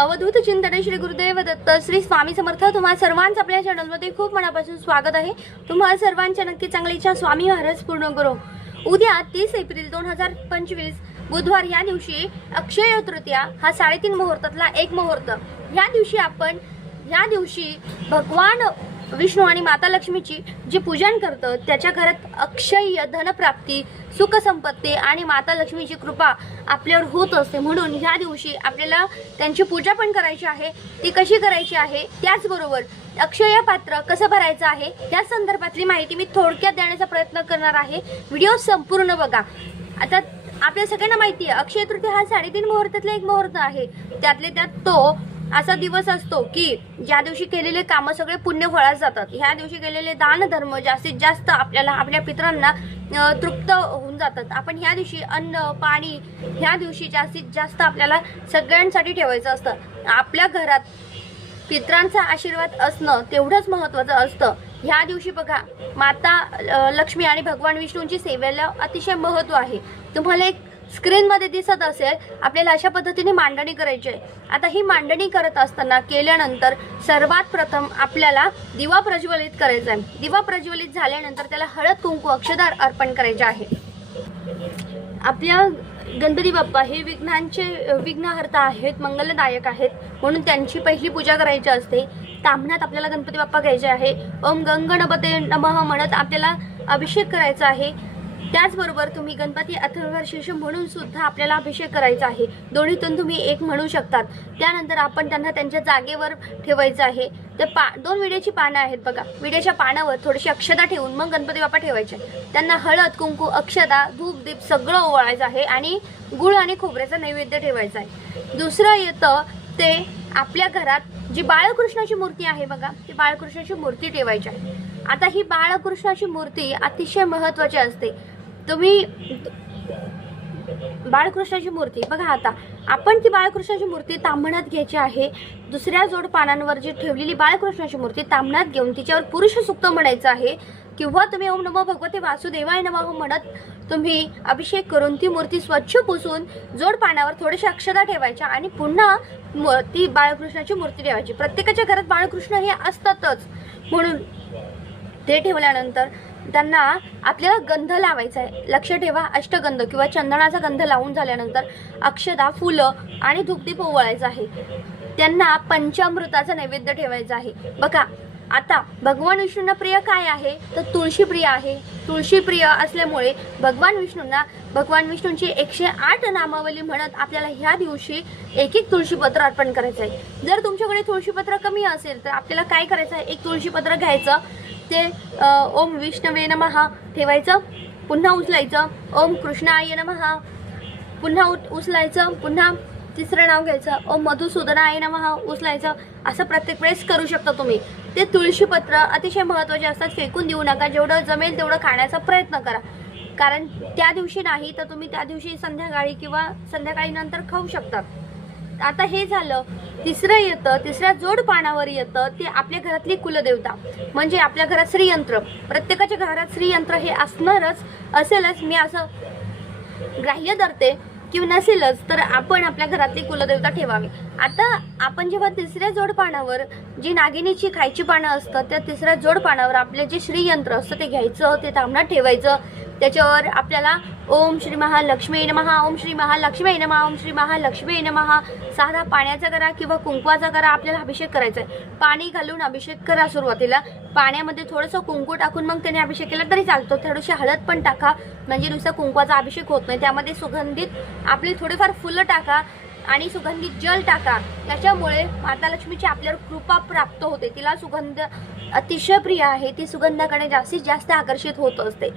अवधूत चिंतन श्री गुरुदेव दत्त श्री स्वामी समर्थ तुम्हा सर्वांचं आपल्या चॅनलमध्ये खूप मनापासून स्वागत आहे. तुम्हा सर्वांच्या नक्की चांगली इच्छा स्वामी महाराज पूर्ण करो. उद्या तीस एप्रिल दोन हजार पंचवीस बुधवार या दिवशी अक्षय तृतीया हा साडेतीन मुहूर्तातला एक मुहूर्त. या दिवशी आपण या दिवशी भगवान विष्णू आणि माता लक्ष्मीची जी पूजन करतं त्याच्या घरात अक्षय धनप्राप्ती सुखसंपत्ती आणि माता लक्ष्मीची कृपा आपल्यावर होत असते. म्हणून ह्या दिवशी आपल्याला त्यांची पूजा पण करायची आहे. ती कशी करायची आहे? त्याचबरोबर अक्षय पात्र कसं भरायचं आहे? त्या संदर्भातली माहिती मी थोडक्यात देण्याचा प्रयत्न करणार आहे. व्हिडिओ संपूर्ण बघा. आता आपल्या सगळ्यांना माहिती आहे अक्षय तृतीय हा साडेतीन मुहूर्तातला एक मुहूर्त आहे. त्यातले त्यात तो असा दिवस असतो की ज्या दिवशी केलेले कामं सगळे पुण्य फळात जातात. ह्या दिवशी केलेले दान धर्म जास्तीत जास्त आपल्याला आपल्या पितरांना तृप्त होऊन जातात. आपण ह्या दिवशी अन्न पाणी ह्या दिवशी जास्तीत जास्त आपल्याला सगळ्यांसाठी ठेवायचं असतं. आपल्या घरात पित्रांचा आशीर्वाद असणं तेवढंच महत्त्वाचं असतं. ह्या दिवशी बघा माता लक्ष्मी आणि भगवान विष्णूंची सेवेला अतिशय महत्त्व आहे. तुम्हाला एक स्क्रीनमध्ये दिसत असेल आपल्याला अशा पद्धतीने मांडणी करायची आहे. आता ही मांडणी करत असताना केल्यानंतर सर्वात प्रथम आपल्याला दिवा प्रज्वलित करायचा आहे. दिवा प्रज्वलित झाल्यानंतर त्याला हळद कुंकू अक्षदार अर्पण करायचे आहे. आपल्या गणपती बाप्पा हे विघ्नांचे विघ्नहर्ता आहेत मंगलदायक आहेत म्हणून त्यांची पहिली पूजा करायची असते. तांबण्यात आपल्याला गणपती बाप्पा घ्यायचे आहे. ओम गंगणपते नमः म्हणत आपल्याला अभिषेक करायचा आहे. त्याचबरोबर तुम्ही गणपती अथर्व शीर्ष म्हणून सुद्धा आपल्याला अभिषेक करायचा आहे. दोन्हीतून तुम्ही एक म्हणू शकतात. त्यानंतर आपण त्यांना त्यांच्या जागेवर ठेवायचं आहे. ते पा दोन विड्याची पानं आहेत बघा. विड्याच्या पानावर थोडीशी अक्षता ठेवून मग गणपती बाप्पा ठेवायचे. त्यांना हळद कुंकू अक्षता धूप दीप सगळं ओवाळायचं आहे आणि गुळ आणि खोबऱ्याचा नैवेद्य ठेवायचा आहे. दुसरं येतं ते आपल्या घरात जी बाळकृष्णाची मूर्ती आहे बघा ती बाळकृष्णाची मूर्ती ठेवायची आहे. आता ही बाळकृष्णाची मूर्ती अतिशय महत्वाची असते. तुम्ही बाळकृष्णाची मूर्ती बघा आता. आपण ती बाळकृष्णाची मूर्ती तांबणात घ्यायची आहे. दुसऱ्या जोड पानांवर जी ठेवलेली बाळकृष्णाची मूर्ती तांबणात घेऊन तिच्यावर पुरुष सुक्त म्हणायचं आहे. किंवा तुम्ही ओम नमो भगवते वासुदेवाय नमः म्हणत तुम्ही अभिषेक करून ती मूर्ती स्वच्छ पुसून जोड पाण्यावर थोडेशा अक्षदा ठेवायच्या आणि पुन्हा ती बाळकृष्णाची मूर्ती ठेवायची. प्रत्येकाच्या घरात बाळकृष्ण हे असतातच. म्हणून ते ठेवल्यानंतर त्यांना आपल्याला गंध लावायचा आहे लक्ष ठेवा अष्टगंध किंवा चंदनाचा गंध लावून झाल्यानंतर अक्षदा फुलं आणि धुपदीप ओवाळायचं आहे. त्यांना पंचामृताचा नैवेद्य ठेवायचा आहे. बघा आता भगवान विष्णूंना प्रिय काय आहे? तर तुळशी प्रिय आहे. तुळशी प्रिय असल्यामुळे भगवान विष्णूंना भगवान विष्णूंची एकशे आठ नामावली म्हणत आपल्याला ह्या दिवशी एक एक तुळशीपत्र अर्पण करायचं आहे जर तुमच्याकडे तुळशीपत्र कमी असेल तर आपल्याला काय करायचं आहे एक तुळशीपत्र घ्यायचं. ते ओम विष्णवे नमहा ठेवायचं. पुन्हा उचलायचं. ओम कृष्णाय नमहा पुन्हा उत- उचलायचं. पुन्हा तिसरं नाव घ्यायचं. ओम मधुसूदनाय नमहा उचलायचं. असं प्रत्येक वेळेस करू शकता तुम्ही. ते तुळशीपत्र अतिशय महत्त्वाचे असतात. फेकून देऊ नका. जेवढं जमेल तेवढं खाण्याचा प्रयत्न करा. कारण त्या दिवशी नाही तर तुम्ही त्या दिवशी संध्याकाळी किंवा संध्याकाळी नंतर खाऊ शकतात आता हे झालं तिसरं येतं तिसऱ्या जोड पानावर येतं ते आपल्या घरातली कुलदेवता. म्हणजे आपल्या घरात श्रीयंत्र. प्रत्येकाच्या घरात श्रीयंत्र हे असणारच असेलच मी असं ग्राह्य धरते किंवा नसेलच तर आपण आपल्या घरातली कुलदेवता ठेवावी. आता आपण जेव्हा तिसऱ्या जोड पानावर जी नागिनीची खायची पानं असतात त्या तिसऱ्या जोड पानावर आपले जे श्रीयंत्र असतं ते घ्यायचं ते थांबणार ठेवायचं. त्याच्यावर आपल्याला ओम श्री महालक्ष्मी नमहा ओम श्री महालक्ष्मी नमहा ओम श्री महालक्ष्मी नमहा साधा पाण्याचा करा किंवा कुंकवाचा करा आपल्याला अभिषेक करायचा आहे. पाणी घालून अभिषेक करा सुरुवातीला. पाण्यामध्ये थोडंसं कुंकू टाकून मग त्याने अभिषेक केला तरी चालतो. थोडीशी हळद पण टाका. म्हणजे नुसता कुंकवाचा अभिषेक होत नाही. त्यामध्ये सुगंधित आपली थोडीफार फुलं टाका. आणि सुगंधित जल टाका. त्याच्यामुळे माता लक्ष्मीची आपल्यावर कृपा प्राप्त होते. तिला सुगंध अतिशय प्रिय आहे. ती सुगंधाकडे जास्तीत जास्त आकर्षित होत असते.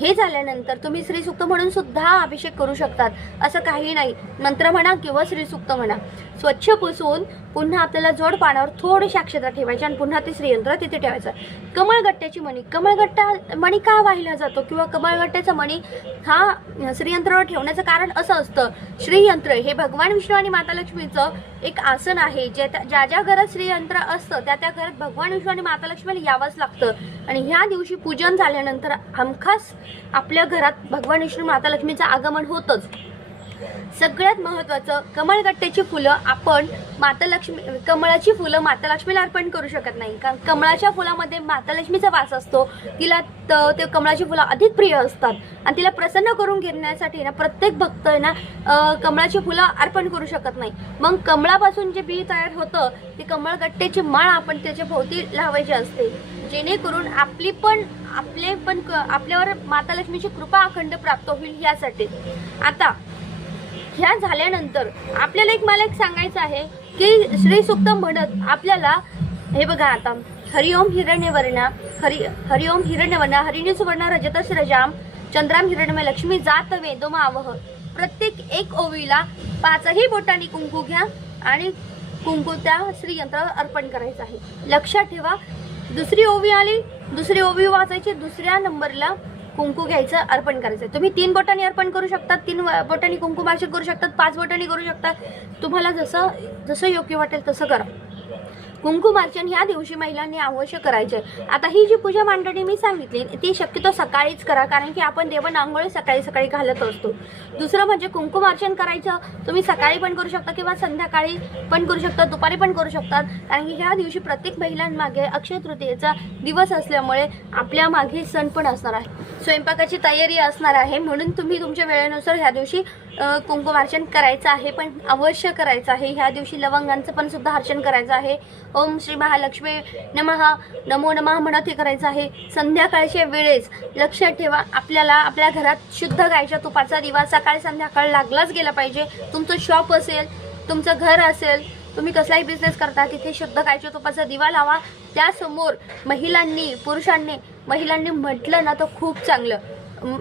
हे झाल्यानंतर तुम्ही श्रीसुक्त म्हणून सुद्धा अभिषेक करू शकतात. असं काही नाही. मंत्र म्हणा किंवा श्रीसुक्त म्हणा. स्वच्छ पुसून पुन्हा आपल्याला जोड पाण्यावर थोडीशी अक्षता ठेवायची आणि पुन्हा ते श्रीयंत्र तिथे ठेवायचं. कमळगट्ट्याची मणी कमळगट्टा मणी का वाहिला जातो किंवा कमळगट्ट्याचा मणी हा श्रीयंत्रावर ठेवण्याचं कारण असं असतं. श्रीयंत्र हे भगवान विष्णू आणि माता लक्ष्मीचं एक आसन आहे. जे त्या- ज्या ज्या घरात श्रीयंत्र असतं त्या त्या घरात भगवान विष्णू आणि माता लक्ष्मीला यावंच लागतं. आणि ह्या दिवशी पूजन झाल्यानंतर हमखास आपल्या घरात भगवान विष्णू माता लक्ष्मीचं आगमन होतंच. सगळ्यात महत्त्वाचं कमळगट्ट्याची फुलं आपण माता लक्ष्मी कमळाची फुलं माता लक्ष्मीला अर्पण करू शकत नाही. कारण कमळाच्या फुलामध्ये माता लक्ष्मीचा वास असतो. तिला ते कमळाची फुलं अधिक प्रिय असतात. आणि तिला प्रसन्न करून घेण्यासाठी ना प्रत्येक भक्त आहे ना कमळाची फुलं अर्पण करू शकत नाही. मग कमळापासून जे बी तयार होतं ते कमळगट्ट्याची माळ आपण त्याच्या भोवती लावायची असते. जेणेकरून आपली पण आपले पण क- आपल्यावर माता लक्ष्मीची कृपा अखंड प्राप्त होईल यासाठी. आता ह्या झाल्यानंतर आपल्याला एक मला एक सांगायचं आहे की श्री सुक्त म्हणत आपल्याला हे बघा आता हरिओम हिरण्यवर्ण हरि हरिओम हिरण्यवर्ण हरिणी सुवर्ण रजतस रजाम चंद्राम हिरण्यमय लक्ष्मी जात वेदोमावह प्रत्येक एक ओवीला पाचही बोटांनी कुंकू घ्या आणि कुंकू त्या श्रीयंत्रावर अर्पण करायचं आहे. लक्षात ठेवा दुसरी ओवी आली दुसरी ओवी वाचायची दुसऱ्या नंबरला कुंकू घ्यायचं अर्पण करायचं. तुम्ही तीन बोटांनी अर्पण करू शकतात तीन व- बोटांनी कुंकू मार्शन करू शकतात पाच बोटांनी करू शकतात तुम्हाला जसं जसं योग्य वाटेल तसं करा. कुंकुमार्चन ह्या दिवशी महिलांनी अवश्य करायचे. आता ही जी पूजा मांडणी मी सांगितली ती शक्यतो सकाळीच करा कारण की आपण देवण आंघोळ सकाळी सकाळी घालत असतो. दुसरं म्हणजे कुंकुमार्चन करायचं तुम्ही सकाळी पण करू शकता किंवा संध्याकाळी पण करू शकता दुपारी पण करू शकतात कारण की ह्या दिवशी प्रत्येक महिलांमागे अक्षय तृतीयेचा दिवस असल्यामुळे आपल्या मागे सण पण असणार आहे. स्वयंपाकाची तयारी असणार आहे म्हणून तुम्ही तुमच्या वेळेनुसार ह्या दिवशी कुंकुमार्चन करायचं आहे पण अवश्य करायचं आहे. ह्या दिवशी लवंगांचं पण सुद्धा अर्चन करायचं आहे. ओम श्री महालक्ष्मी नमः नमो नमः म्हणत हे करायचं आहे. संध्याकाळच्या वेळेस लक्षात ठेवा. आपल्याला आपल्या घरात शुद्ध गायच्या तुपाचा दिवा सकाळी संध्याकाळ लागलाच गेला पाहिजे. तुमचं शॉप असेल तुमचं घर असेल तुम्ही कसलाही बिझनेस करता तिथे शुद्ध गायच्या तुपाचा दिवा लावा. त्यासमोर महिलांनी पुरुषांनी महिलांनी म्हटलं ना तर खूप चांगलं.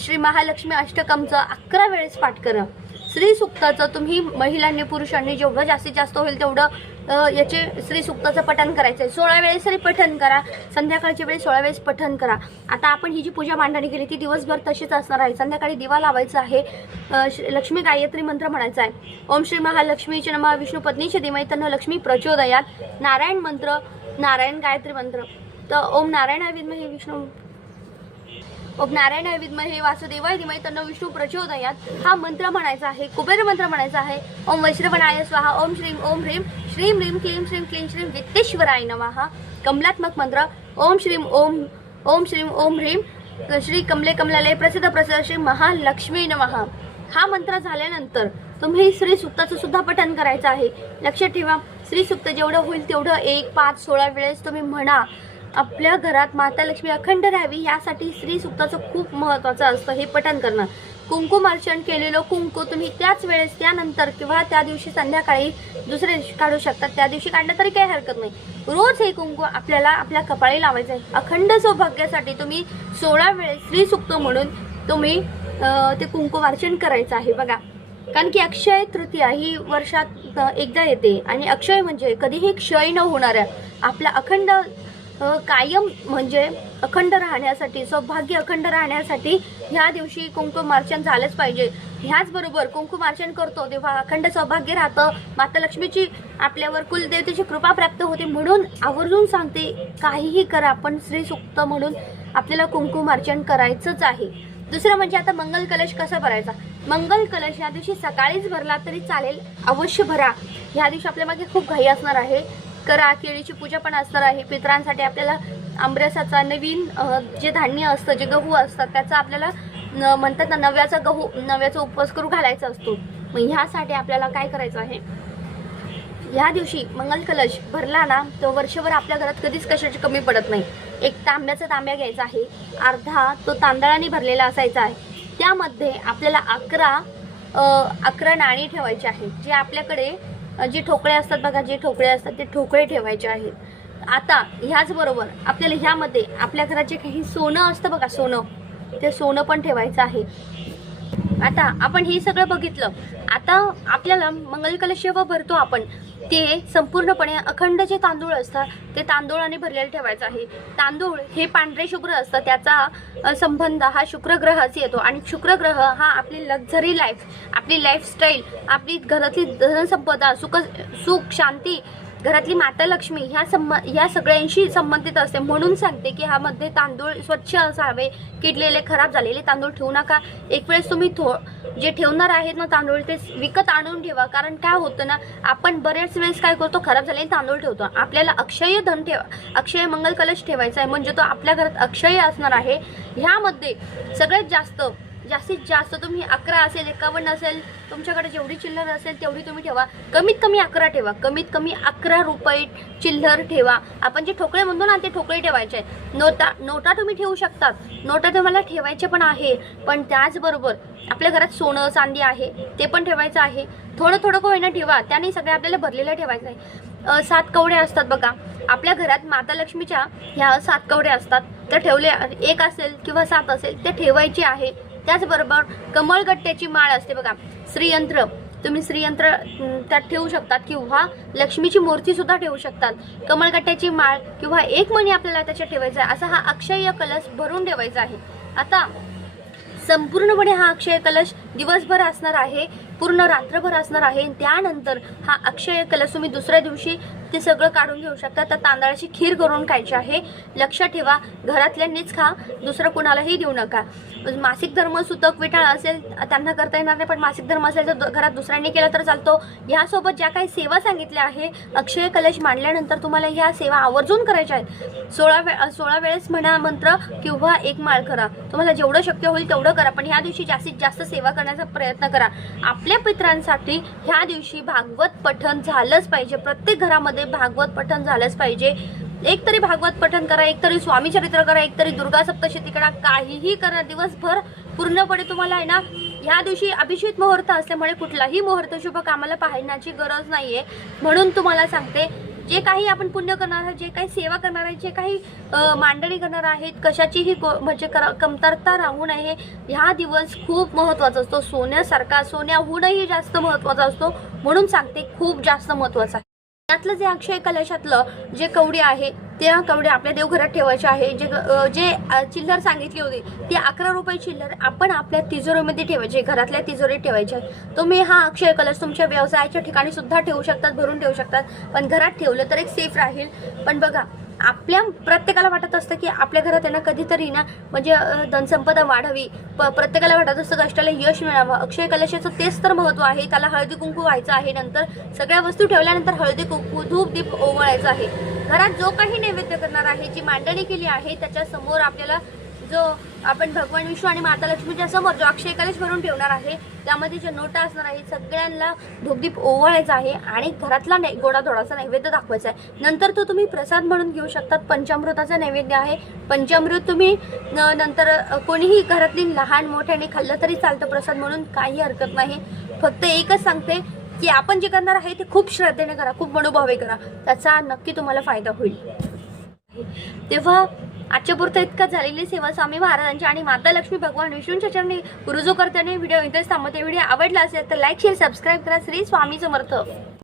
श्री महालक्ष्मी अष्टकमचं अकरा वेळेस पाठ करा श्री सुक्ताचं तुम्ही महिलांनी पुरुषांनी जेवढं जास्तीत जास्त होईल तेवढं याचे श्री सुक्ताचं पठण करायचं आहे सोळा वेळेस तरी पठण करा. संध्याकाळच्या वेळेस सोळा वेळेस पठण करा. आता आपण ही जी पूजा मांडणी केली ती दिवसभर तशीच असणार आहे. संध्याकाळी दिवा लावायचा आहे. लक्ष्मी गायत्री मंत्र म्हणायचा आहे. ओम श्री महालक्ष्मीचे नमा. विष्णू पत्नीचे दिमय तन्न लक्ष्मी प्रचोदयात. नारायण मंत्र नारायण गायत्री मंत्र. तर ओम नारायण विद्महे विष्णू. ओम नारायण विद्महे वासुदेवाय दिमय तन्न विष्णू प्रचोदयात. हा मंत्र म्हणायचा आहे कुबेर मंत्र म्हणायचा आहे. ओम वैश्रवणाय स्वाहा ओम श्रीम ओम ह्रीम श्रीम ह्रीम क्लीम श्रीम क्लीम श्रीम वित्तेश्वराय नमः. कमलात्मक मंत्र ओम श्रीम ओम ओम श्रीम ओम ह्रीम श्री कमले कमलालय प्रसिद्ध प्रसिद्ध श्री महालक्ष्मी नमः. हा मंत्र झाल्यानंतर तुम्ही श्री सुक्ताचं सुद्धा पठण करायचं आहे. लक्षात ठेवा श्री सुक्त जेवढं होईल तेवढं एक पाच सोळा वेळेस तुम्ही म्हणा. आपल्या घरात माता लक्ष्मी अखंड राहावी यासाठी स्त्री सुक्ताचं खूप महत्त्वाचं असतं हे पठण करणं. कुंकुमार्चन केलेलं कुंकू तुम्ही त्याच वेळेस त्यानंतर किंवा त्या दिवशी संध्याकाळी दुसऱ्या दिवशी काढू शकतात त्या दिवशी काढलं तरी काही हरकत नाही. रोज हे कुंकू आपल्याला आपल्या कपाळी लावायचं आहे. अखंड सौभाग्यासाठी तुम्ही सोळा वेळेस स्त्री सुक्तो म्हणून तुम्ही ते ते कुंकुमार्चन करायचं आहे. बघा कारण की अक्षय तृतीया ही वर्षात एकदा येते. आणि अक्षय म्हणजे कधीही क्षय न होणाऱ्या आपला अखंड कायम म्हणजे अखंड राहण्यासाठी सौभाग्य अखंड राहण्यासाठी ह्या दिवशी कुंकुमार्चन झालंच पाहिजे. ह्याचबरोबर कुंकुमार्चन करतो तेव्हा अखंड सौभाग्य राहतं. माता लक्ष्मीची आपल्यावर कुलदेवतेची कृपा प्राप्त होते म्हणून आवर्जून सांगते काहीही करा पण श्री सुक्त म्हणून आपल्याला कुंकुमार्चन करायचंच आहे. दुसरं म्हणजे आता मंगल कलश कसा भरायचा? मंगल कलश या दिवशी सकाळीच भरला तरी चालेल अवश्य भरा. ह्या दिवशी आपल्या मागे खूप घाई असणार आहे. करा केळीची पूजा पण असणार आहे. पितरांसाठी आपल्याला आंबरसाचा नवीन जे धान्य असतं जे गहू असतात त्याचा आपल्याला न- म्हणतात ना नव्याचा गहू नव्याचा उपवास करू घालायचा असतो. मग ह्यासाठी आपल्याला काय करायचं आहे? ह्या दिवशी मंगल कलश भरला ना तो वर्षभर आपल्या घरात कधीच कशाची कमी पडत नाही. एक तांब्याचा तांब्या घ्यायचा आहे. अर्धा तो तांदळाने भरलेला असायचा आहे. त्यामध्ये आपल्याला अकरा अकरा नाणी ठेवायची आहेत जे आपल्याकडे जे ठोकळे असतात बघा जे ठोकळे असतात ते ठोकळे ठेवायचे आहेत. आता ह्याचबरोबर आपल्याला ह्यामध्ये आपल्या घरात जे काही सोनं असतं बघा सोनं. ते सोनं पण ठेवायचं आहे. आता आपण हे सगळं बघितलं. आता आपल्याला मंगल कलश जेव्हा भरतो आपण ते संपूर्णपणे अखंड जे तांदूळ असतात ते तांदूळाने भरलेलं ठेवायचं आहे. तांदूळ हे पांढरे शुक्र असतं त्याचा संबंध हा शुक्रग्रहाशी येतो. आणि शुक्रग्रह हा आपली लक्झरी लाईफ आपली लाईफस्टाईल आपली घरातली धनसंपदा सुख सुख शांती घरातली माता लक्ष्मी ह्या संब ह्या सगळ्यांशी संबंधित असते. म्हणून सांगते की ह्यामध्ये तांदूळ स्वच्छ असावे किडलेले खराब झालेले तांदूळ ठेवू नका. एक वेळेस तुम्ही थो जे ठेवणार आहेत ना तांदूळ ते विकत आणून ठेवा. कारण काय होतं ना आपण बरेच वेळेस काय करतो खराब झालेले तांदूळ ठेवतो. आपल्याला अक्षय धन ठेवा अक्षय मंगल कलश ठेवायचा आहे. म्हणजे तो आपल्या घरात अक्षय असणार आहे. ह्यामध्ये सगळ्यात जास्त जास्तीत जास्त तुम्ही अकरा असेल एकावन्न असेल तुमच्याकडे जेवढी चिल्लर असेल तेवढी तुम्ही ठेवा. कमीत कमी अकरा ठेवा. कमीत कमी अकरा रुपये चिल्लर ठेवा. आपण जे ठोकळे म्हणतो ना ते ठोकळे ठेवायचे. आहेत. नोटा नोटा तुम्ही ठेवू शकतात नोटा तुम्हाला ठेवायचे पण आहे. पण त्याचबरोबर आपल्या घरात सोनं चांदी आहे ते पण ठेवायचं आहे. थोडं थोडं कोयना ठेवा. त्याने सगळे आपल्याला भरलेलं ठेवायचं आहे. सात कवडे असतात बघा. आपल्या घरात माता लक्ष्मीच्या ह्या सात कवडे असतात. तर ठेवले एक असेल किंवा सात असेल ते ठेवायचे आहे. त्याचबरोबर कमळगट्ट्याची माळ असते बघा. श्रीयंत्र. तुम्ही श्रीयंत्र त्यात ठेवू शकतात किंवा लक्ष्मीची मूर्ती सुद्धा ठेवू शकतात. कमळगट्ट्याची माळ किंवा एक मणी आपल्याला त्याच्यात ठेवायचा आहे. असा हा अक्षय कलश भरून ठेवायचा आहे. आता संपूर्णपणे हा अक्षय कलश दिवसभर असणार आहे पूर्ण रात्रभर असणार आहे. आणि त्यानंतर हा अक्षय कलश तुम्ही दुसऱ्या दिवशी ते सगळं काढून घेऊ शकता. तर तांदळाची खीर करून खायची आहे. लक्षात ठेवा घरातल्यांनीच खा दुसरं कुणालाही देऊ नका. मासिक धर्म सुतक विटाळ असेल त्यांना करता येणार नाही पण मासिक धर्म असेल तर घरात दुसऱ्यांनी केला तर चालतो. ह्यासोबत ज्या काही सेवा सांगितल्या आहे अक्षय कलश मांडल्यानंतर तुम्हाला ह्या सेवा आवर्जून करायच्या आहेत. सोळा वे सोळा वेळेस म्हणा मंत्र किंवा एक माळ करा. तुम्हाला जेवढं शक्य होईल तेवढं करा पण ह्या दिवशी जास्तीत जास्त सेवा करण्याचा प्रयत्न करा. आपल्या पित्रांसाठी ह्या दिवशी भागवत पठण झालंच पाहिजे. प्रत्येक घरामध्ये भागवत पठण झालंच पाहिजे. एक तरी भागवत पठण करा एक तरी स्वामी चरित्र करा एक तरी दुर्गा सप्तशती करा काहीही करा. दिवसभर पूर्णपणे तुम्हाला आहे ना ह्या दिवशी अभिषेक मुहूर्त असल्यामुळे कुठलाही मुहूर्त शुभ कामाला पाहण्याची गरज नाहीये. म्हणून तुम्हाला सांगते जे काही आपण पुण्य करणार आहोत जे काही सेवा करणार आहे जे काही मांडणी करणार आहेत कशाचीही म्हणजे कमतरता राहू नये. ह्या दिवस खूप महत्त्वाचा असतो. सोन्यासारखा सोन्याहूनही जास्त महत्त्वाचा असतो. म्हणून सांगते खूप जास्त महत्त्वाचा आहे. त्यातलं जे अक्षय कलशातलं जे कवडी आहे त्या कवड्या आपल्या देवघरात ठेवायच्या आहे. जे जे चिल्लर सांगितली होती ती अकरा रुपये चिल्लर आपण आपल्या तिजोरीमध्ये ठेवायचे घरातल्या तिजोरीत ठेवायचे. तुम्ही हा अक्षय कलश तुमच्या व्यवसायाच्या ठिकाणी सुद्धा ठेवू शकतात भरून ठेवू शकतात. पण घरात ठेवलं तर एक सेफ राहील. पण बघा आपल्या प्रत्येकाला वाटत असतं की आपल्या घरात आहे ना कधीतरी ना म्हणजे धनसंपदा वाढावी. प प्रत्येकाला वाटत असतं कष्टाला यश मिळावं. अक्षय कलशाचं तेच तर महत्त्व आहे. त्याला हळदी कुंकू व्हायचं आहे नंतर. सगळ्या वस्तू ठेवल्यानंतर हळदी कुंकू धूप दीप ओवाळायचं आहे. घरात जो काही नैवेद्य करणार आहे जी मांडणी केली आहे त्याच्यासमोर आपल्याला जो आपण भगवान विष्णू आणि माता लक्ष्मीच्या समोर जो अक्षय कलश भरून ठेवणार आहे त्यामध्ये जे नोटा असणार आहे सगळ्यांना धूपदीप ओवाळायचा आहे आणि घरातला नै गोडाधोडाचा नैवेद्य दाखवायचा आहे. नंतर तो तुम्ही प्रसाद म्हणून घेऊ शकतात. पंचामृताचा नैवेद्य आहे. पंचामृत तुम्ही नंतर कोणीही घरातली लहान मोठ्याने खाल्लं तरी चालतं प्रसाद म्हणून काही हरकत नाही. फक्त एकच सांगते की आपण जे करणार आहे ते खूप श्रद्धेने करा खूप मनोभावे करा. त्याचा नक्की तुम्हाला फायदा होईल. तेव्हा आजच्या पुरतं इतकं झालेली सेवा स्वामी महाराजांची आणि माता लक्ष्मी भगवान विष्णूंच्या चरणी गुरुजो करताना व्हिडिओ इथेच थांबवते. व्हिडिओ आवडला असेल तर लाईक शेअर सबस्क्राईब करा. श्री स्वामी समर्थ.